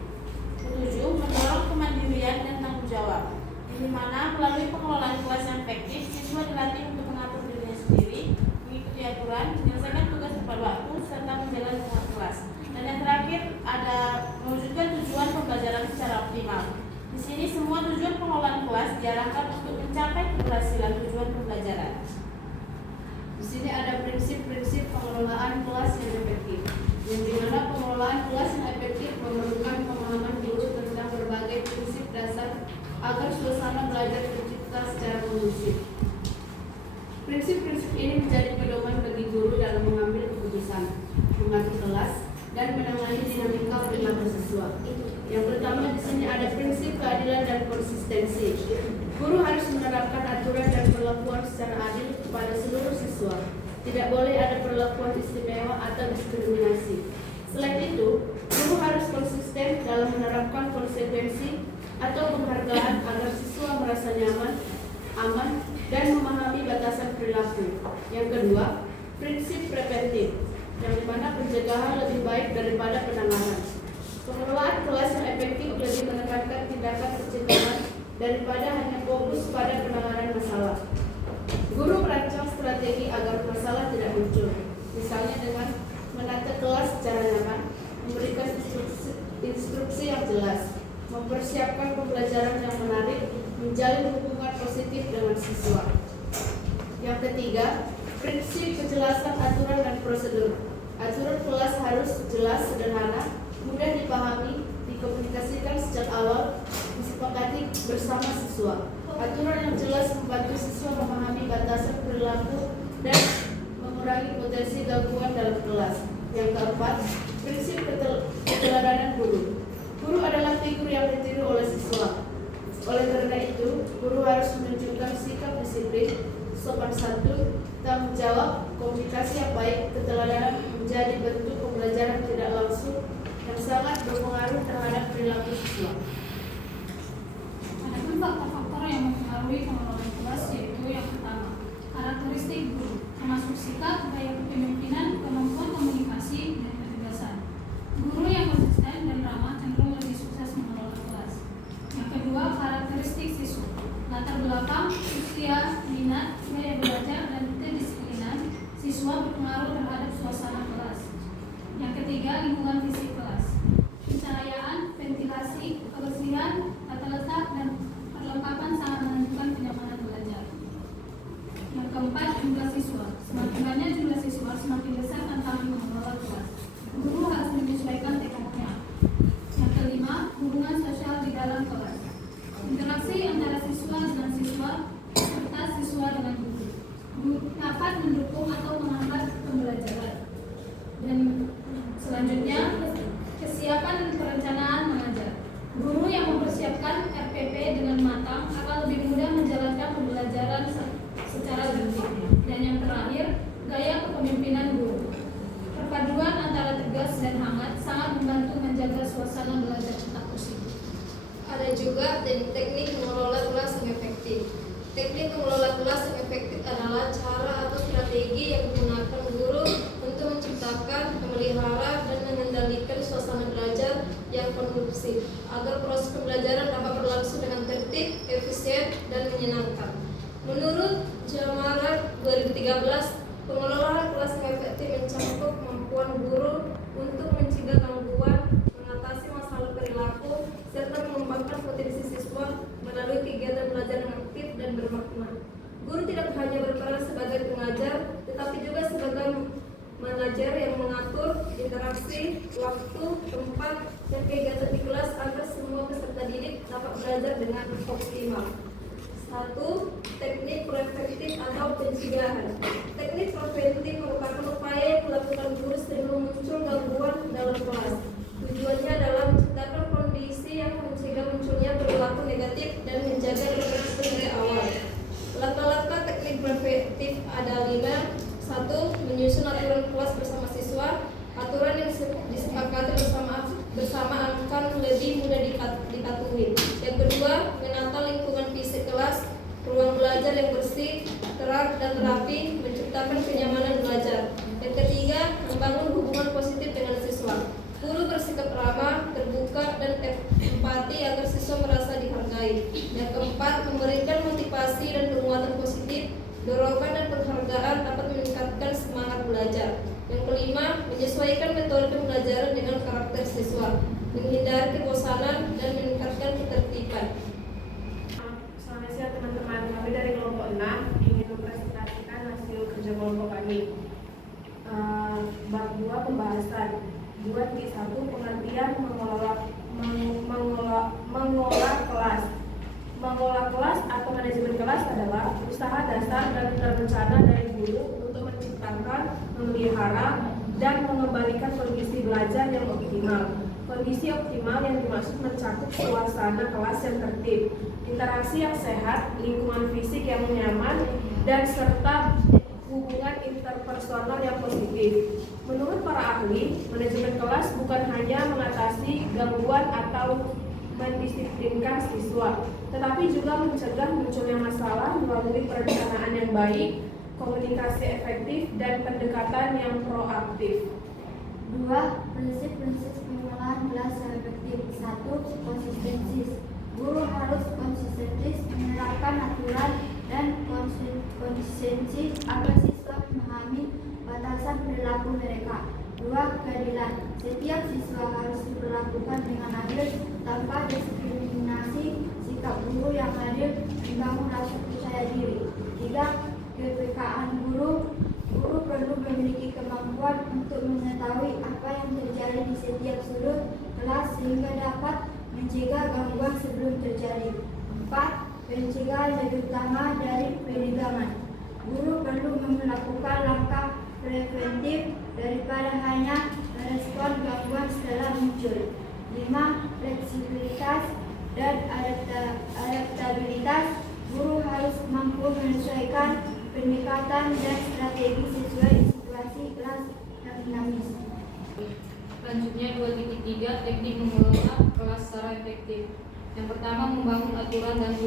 Ketujuh, mendorong kemandirian dan tanggung jawab, yang dimana melalui pengelolaan kelas yang efektif, siswa dilatih untuk mengatur dirinya sendiri, mengikuti aturan, menyelesaikan tugas tepat waktu, serta menjaga lingkungan kelas. Dan yang terakhir, ada mewujudkan tujuan pembelajaran secara optimal. Di sini semua tujuan pengelolaan kelas diarahkan untuk mencapai keberhasilan tujuan pembelajaran. Di sini ada prinsip-prinsip pengelolaan kelas yang efektif, yang dimana pengelolaan kelas yang efektif memerlukan pemahaman guru tentang berbagai prinsip dasar agar suasana belajar tercipta secara kondusif. Prinsip-prinsip ini menjadi pedoman bagi guru dalam mengambil keputusan, mengatur kelas, dan menangani dinamika perilaku siswa. Yang pertama di sini ada prinsip keadilan dan konsistensi. Guru harus menerapkan aturan dan perlakuan secara adil kepada seluruh siswa. Tidak boleh ada perlakuan istimewa atau diskriminasi. Selain itu, guru harus konsisten dalam menerapkan konsekuensi atau penghargaan agar siswa merasa nyaman, aman, dan memahami batasan perilaku. Yang kedua, prinsip preventif, yang dimana pencegahan lebih baik daripada penanganan. Pengelolaan kelas yang efektif lebih menekankan tindakan pencegahan daripada hanya fokus pada penanganan masalah. Guru merancang strategi agar masalah tidak muncul, misalnya dengan menata kelas secara nyaman, memberikan instruksi yang jelas, mempersiapkan pembelajaran yang menarik, menjalin hubungan positif dengan siswa. Yang ketiga, prinsip kejelasan aturan dan prosedur. Aturan kelas harus jelas, sederhana, mudah dipahami, dikomunikasikan sejak awal, disepakati bersama siswa. Aturan yang jelas membantu siswa memahami batasan perilaku dan mengurangi potensi gangguan dalam kelas. Yang keempat, prinsip keteladanan guru. Guru adalah figur yang ditiru oleh siswa. Oleh karena itu, guru harus menunjukkan sikap disiplin, sopan santun, Tanggung jawab, komunikasi yang baik, keteladanan menjadi bentuk pembelajaran tidak langsung yang sangat berpengaruh terhadap perilaku siswa. Adapun faktor-faktor yang mempengaruhi pengelolaan kelas yaitu yang pertama, karakteristik guru, termasuk sikap, gaya kepemimpinan, kemampuan komunikasi, dan ketegasan. Guru yang konsisten dan ramah cenderung lebih sukses mengelola kelas. Yang kedua, karakteristik siswa, latar belakang, usia, minat, gaya belajar, dan kedisiplinan siswa berpengaruh terhadap suasana kelas. Yang ketiga, lingkungan fisik kelas, pencahayaan, ventilasi, kebersihan, tata letak, dan perlengkapan sangat menentukan kenyamanan belajar. Yang keempat, jumlah siswa. Semakin banyak jumlah siswa, semakin besar tantangan mengelola kelas. Guru harus menyesuaikan tekniknya. Yang kelima, hubungan sosial di dalam kelas. Interaksi antara siswa dengan siswa serta siswa dengan guru dapat mendukung atau menghambat pembelajaran. Dan selanjutnya, kesiapan dan perencanaan mengajar. Guru yang mempersiapkan RPP dengan matang akan lebih mudah menjalankan pembelajaran secara tertib. Dan yang terakhir, gaya kepemimpinan guru. Perpaduan antara tegas dan hangat sangat membantu menjaga suasana belajar tetap positif. Ada juga teknik mengelola kelas yang efektif. Teknik mengelola kelas yang efektif adalah cara atau strategi yang digunakan guru untuk menciptakan, memelihara, dan mengendalikan suasana belajar yang kondusif agar proses pembelajaran dapat berlangsung dengan tertib, efisien, dan menyenangkan. Menurut Jamarat 2013, pengelolaan kelas yang efektif mencakup kemampuan guru untuk mencegah gangguan, mengatasi masalah perilaku, serta mengembangkan potensi siswa melalui kegiatan belajar yang aktif dan bermakna. Guru tidak hanya berperan sebagai pengajar, tetapi juga sebagai manajer yang mengatur interaksi, waktu, tempat, dan kegiatan di kelas agar semua peserta didik dapat belajar dengan optimal. 1. Teknik proaktif atau pencegahan. Teknik preventif merupakan upaya yang dilakukan guru sebelum muncul gangguan dalam kelas. Tujuannya adalah menciptakan kondisi yang mencegah munculnya perilaku negatif dan menjaga interaksi dari awal. Langkah-langkah teknik preventif ada 5. 1. Menyusun aturan kelas bersama siswa. Aturan yang disepakati bersama akan lebih mudah dipatuhi. Yang kedua, menata lingkungan fisik kelas, ruang belajar yang bersih, terang, dan rapi, menciptakan kenyamanan belajar. Yang ketiga, membangun hubungan positif dengan siswa. Guru bersikap ramah, terbuka, dan empati agar siswa merasa dihargai. Yang keempat, memberikan motivasi dan penguatan positif. Dorongan dan penghargaan dapat meningkatkan semangat belajar. Yang kelima, menyesuaikan metode pembelajaran dengan karakter siswa, menghindari kebosanan, dan meningkatkan ketertiban. Selamat siang teman-teman, kami dari kelompok 6 ingin mempresentasikan hasil kerja kelompok kami. Bab 2 pembahasan. 2.1 pengertian mengolah kelas. Mengolah kelas atau manajemen kelas adalah usaha dasar dan rencana dari guru untuk menciptakan, memelihara, dan mengembalikan kondisi belajar yang optimal. Kondisi optimal yang dimaksud mencakup suasana kelas yang tertib, interaksi yang sehat, lingkungan fisik yang nyaman, dan serta hubungan interpersonal yang positif. Menurut para ahli, manajemen kelas bukan hanya mengatasi gangguan atau mendisiplinkan siswa, tetapi juga mencegah munculnya masalah melalui perencanaan yang baik, komunikasi efektif, dan pendekatan yang proaktif. 2. Prinsip-prinsip pengelolaan kelas yang efektif. 1. Konsistensi. Guru harus konsisten menerapkan aturan dan konsistensi agar siswa memahami batasan perilaku mereka. 2. Keadilan. Setiap siswa harus diperlakukan dengan adil tanpa diskriminasi. Sikap guru yang adil membangun rasa percaya diri. 3. Kepekaan guru. Guru perlu memiliki kemampuan untuk mengetahui apa yang terjadi di setiap sudut kelas sehingga dapat mencegah gangguan sebelum terjadi. 4. Pencegahan lebih utama dari pencegahan. Guru perlu melakukan langkah preventif daripada hanya merespon gangguan setelah muncul. 5. Fleksibilitas dan adaptabilitas. Guru harus mampu menyesuaikan pendekatan dan strategi sesuai situasi kelas yang dinamis. Selanjutnya 2.3 teknik mengelola kelas secara efektif. Yang pertama, membangun aturan dan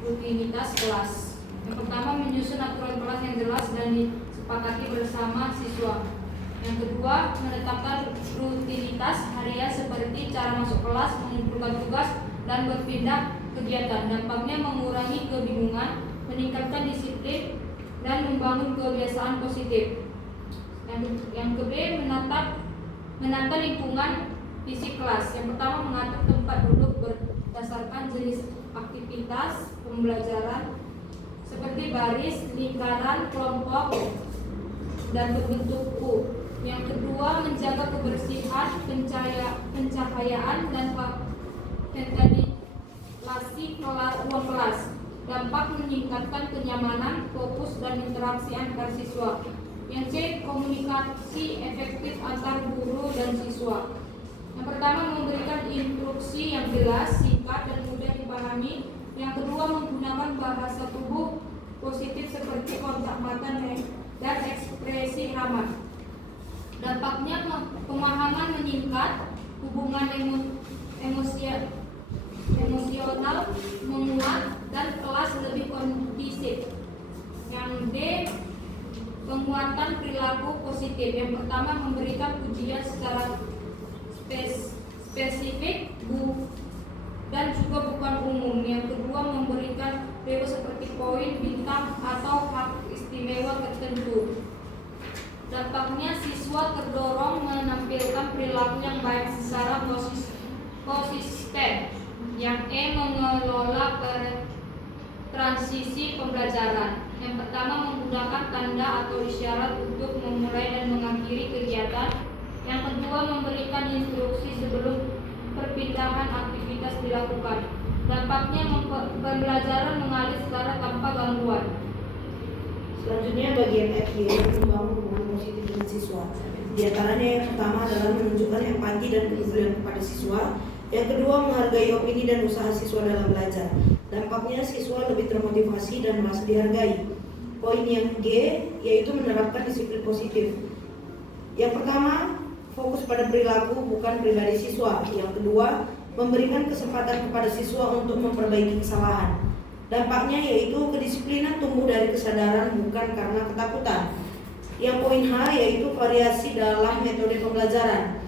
rutinitas kelas. Yang pertama, menyusun aturan kelas yang jelas dan disepakati bersama siswa. Yang kedua, menetapkan rutinitas harian seperti cara masuk kelas, mengumpulkan tugas, dan berpindah kegiatan. Dampaknya mengurangi kebingungan, meningkatkan disiplin, dan membangun kebiasaan positif. Yang kedua, menata lingkungan fisik kelas. Yang pertama, mengatur tempat duduk berdasarkan jenis aktivitas pembelajaran seperti baris, lingkaran, kelompok, dan berbentuk U. Yang kedua, menjaga kebersihan, pencahayaan, dan ventilasi ruang kelas. Dampak meningkatkan kenyamanan, fokus, dan interaksi antar siswa. Yang C, komunikasi efektif antar guru dan siswa. Yang pertama, memberikan instruksi yang jelas, singkat, dan mudah dipahami. Yang kedua, menggunakan bahasa tubuh positif seperti kontak mata dan ekspresi ramah. Dampaknya pemahaman meningkat, hubungan emosional menguat, dan kelas lebih kondusif. Yang D, penguatan perilaku positif. Yang pertama, memberikan pujian secara spesifik dan juga bukan umum. Yang kedua, memberikan label seperti poin, bintang, atau hak istimewa tertentu. Dampaknya, siswa terdorong menampilkan perilaku yang baik secara konsisten. Yang E, mengelola transisi pembelajaran. Yang pertama, menggunakan tanda atau isyarat untuk memulai dan mengakhiri kegiatan. Yang kedua, memberikan instruksi sebelum perpindahan aktivitas dilakukan. Dampaknya, pembelajaran mengalir secara tanpa gangguan. Selanjutnya bagian F, yaitu membangun hubungan positif dengan siswa. Di antaranya yang pertama adalah menunjukkan empati dan kepedulian kepada siswa. Yang kedua, menghargai opini dan usaha siswa dalam belajar. Dampaknya, siswa lebih termotivasi dan merasa dihargai. Poin yang G, yaitu menerapkan disiplin positif. Yang pertama, fokus pada perilaku bukan pribadi siswa. Yang kedua, memberikan kesempatan kepada siswa untuk memperbaiki kesalahan. Dampaknya yaitu kedisiplinan tumbuh dari kesadaran bukan karena ketakutan. Yang poin H, yaitu variasi dalam metode pembelajaran.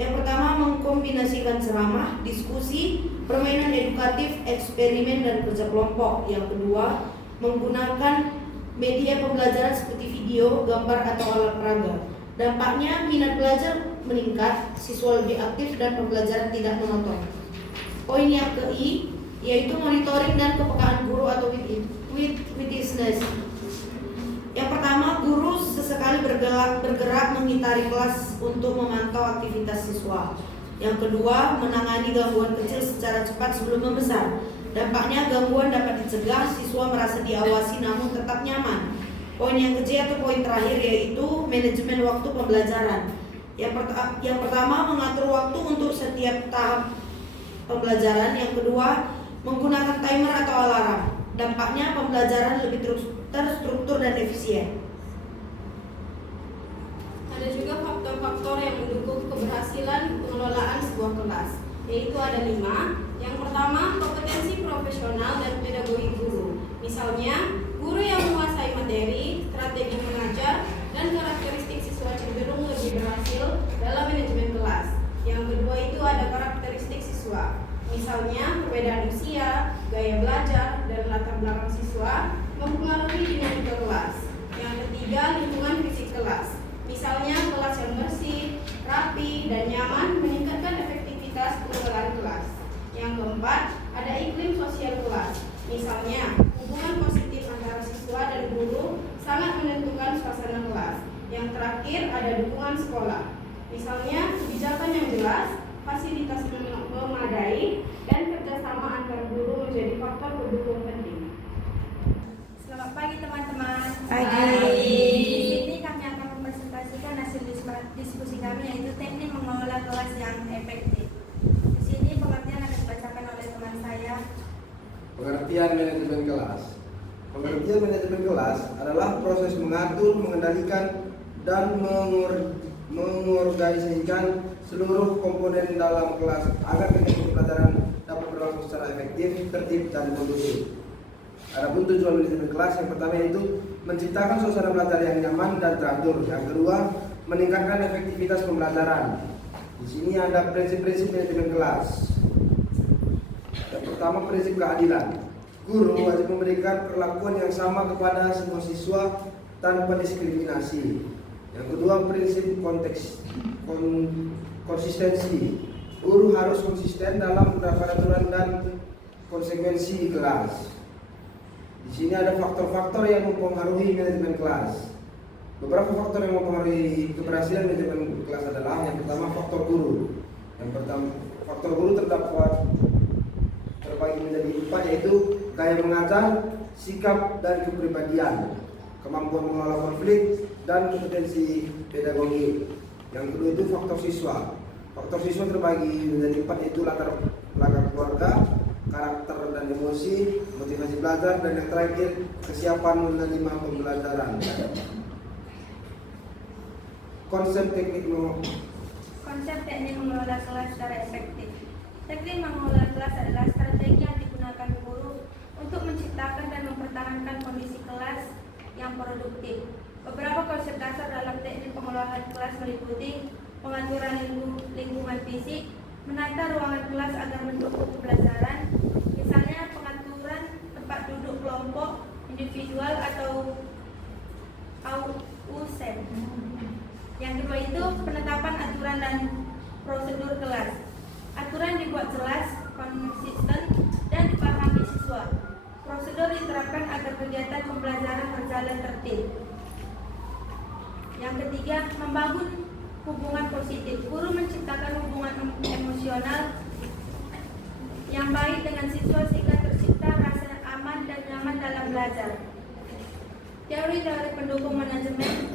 Yang pertama, mengkombinasikan ceramah, diskusi, permainan edukatif, eksperimen, dan kerja kelompok. Yang kedua, menggunakan media pembelajaran seperti video, gambar, atau alat peraga. Dampaknya, minat belajar meningkat, siswa lebih aktif, dan pembelajaran tidak monoton. Poin yang ke I, yaitu monitoring dan kepekaan guru atau witness. Yang pertama, guru sesekali bergerak mengitari kelas untuk memantau aktivitas siswa. Yang kedua, menangani gangguan kecil secara cepat sebelum membesar. Dampaknya, gangguan dapat dicegah, siswa merasa diawasi namun tetap nyaman. Poin yang ke J atau poin terakhir yaitu manajemen waktu pembelajaran. Yang pertama, mengatur waktu untuk setiap tahap pembelajaran. Yang kedua, menggunakan timer atau alarm. Dampaknya, pembelajaran lebih terstruktur dan efisien. Ada juga faktor-faktor yang mendukung keberhasilan pengelolaan sebuah kelas, yaitu ada 5. Yang pertama, kompetensi profesional dan pedagogi guru. Misalnya, guru yang menguasai materi, strategi mengajar, dan karakteristik siswa cenderung lebih berhasil dalam manajemen kelas. Yang kedua itu ada karakteristik siswa. Misalnya, perbedaan usia, gaya belajar, dan latar belakang siswa mempengaruhi dinamika kelas. Yang ketiga, lingkungan fisik kelas. Misalnya, kelas yang bersih, rapi, dan nyaman meningkatkan efektivitas pengelolaan kelas. Yang keempat, ada iklim sosial kelas. Misalnya, hubungan positif antara siswa dan guru sangat menentukan suasana kelas. Yang terakhir, ada dukungan sekolah. Misalnya, kebijakan yang jelas, fasilitas memadai, dan kerjasama antar guru menjadi faktor pendukung penting. Selamat pagi teman-teman. Pagi. Di sini kami akan mempresentasikan hasil diskusi kami, yaitu teknik mengelola kelas yang efektif. Di sini pengertian akan dibacakan oleh teman saya. Pengertian manajemen kelas. Pengertian manajemen kelas adalah proses mengatur, mengendalikan, dan mengorganisasikan seluruh komponen dalam kelas agar kegiatan pembelajaran dapat berlangsung secara efektif, tertib, dan kondusif. Adapun tujuan manajemen kelas yang pertama yaitu menciptakan suasana belajar yang nyaman dan teratur. Yang kedua, meningkatkan efektivitas pembelajaran. Di sini ada prinsip-prinsip manajemen kelas. Yang pertama, prinsip keadilan. Guru wajib memberikan perlakuan yang sama kepada semua siswa tanpa diskriminasi. Yang kedua, prinsip konsistensi. Guru harus konsisten dalam menerapkan aturan dan konsekuensi di kelas. Di sini ada faktor-faktor yang mempengaruhi manajemen kelas. Beberapa faktor yang mempengaruhi keberhasilan manajemen kelas adalah yang pertama faktor guru. Yang pertama faktor guru terbagi menjadi 4 yaitu gaya mengajar, sikap dan kepribadian, kemampuan mengelola konflik, dan kompetensi pedagogi. Yang kedua itu faktor siswa. Faktor siswa terbagi menjadi 4 yaitu latar belakang keluarga, karakter dan emosi, motivasi belajar, dan yang terakhir kesiapan menerima pembelajaran. Konsep teknik mengelola kelas secara efektif. Teknik mengelola kelas adalah strategi yang digunakan guru untuk menciptakan dan mempertahankan kondisi kelas yang produktif. Beberapa konsep dasar dalam teknik pengelolaan kelas meliputi pengaturan lingkungan fisik, menata ruangan kelas agar mendukung pembelajaran, misalnya pengaturan tempat duduk kelompok, individual atau AUSEN. Yang kedua itu penetapan aturan dan prosedur kelas. Aturan dibuat jelas, konsisten, dan dipahami siswa. Prosedur diterapkan agar kegiatan pembelajaran berjalan tertib. Yang ketiga, membangun hubungan positif. Guru menciptakan hubungan emosional yang baik dengan siswa sehingga tercipta rasa aman dan nyaman dalam belajar. Teori-teori pendukung manajemen.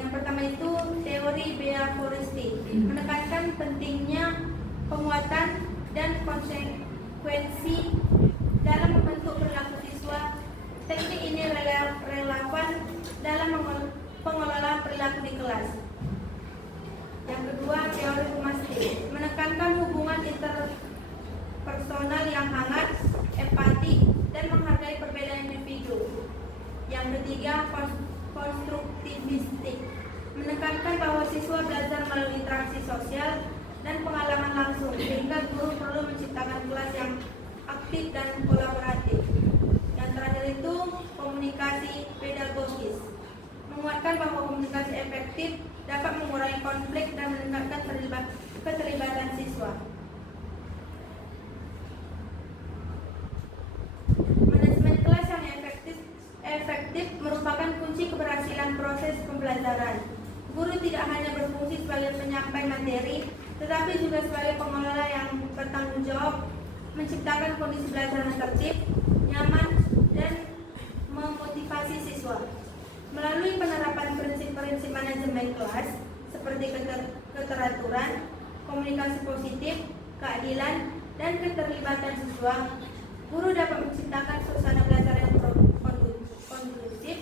Yang pertama itu teori Bea Foresti, menekankan pentingnya penguatan dan konsekuensi dalam membentuk perilaku siswa. Teknik ini relevan dalam pengelolaan perilaku di kelas. Yang kedua, teori Humasti, menekankan hubungan interpersonal yang hangat, empati, dan menghargai perbedaan individu. Yang ketiga, konstruktivistik, menekankan bahwa siswa belajar melalui interaksi sosial dan pengalaman langsung, sehingga guru perlu menciptakan kelas yang aktif dan kolaboratif. Yang terakhir itu komunikasi pedagogis, menguatkan bahwa komunikasi efektif dapat mengurangi konflik dan meningkatkan keterlibatan siswa. Manajemen kelas yang efektif merupakan kunci keberhasilan proses pembelajaran. Guru tidak hanya berfungsi sebagai penyampai materi, tetapi juga sebagai pengelola yang bertanggung jawab, menciptakan kondisi belajar yang tertib, nyaman, dan memotivasi siswa. Melalui penerapan prinsip-prinsip manajemen kelas seperti keteraturan, komunikasi positif, keadilan, dan keterlibatan siswa, guru dapat menciptakan suasana belajar yang kondusif.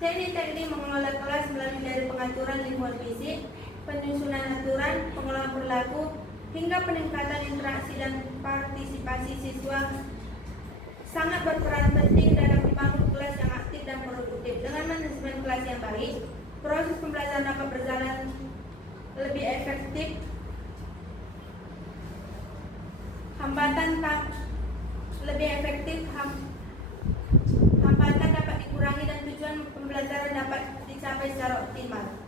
Teknik-teknik mengelola kelas melalui dari pengaturan lingkungan fisik, penyusunan aturan, pengelolaan perilaku, hingga peningkatan interaksi dan partisipasi siswa sangat berperan penting dalam membangun kelas yang aktif dan produktif. Dengan manajemen kelas yang baik, proses pembelajaran dapat berjalan lebih efektif. Hambatan dapat dikurangi dan tujuan pembelajaran dapat dicapai secara optimal.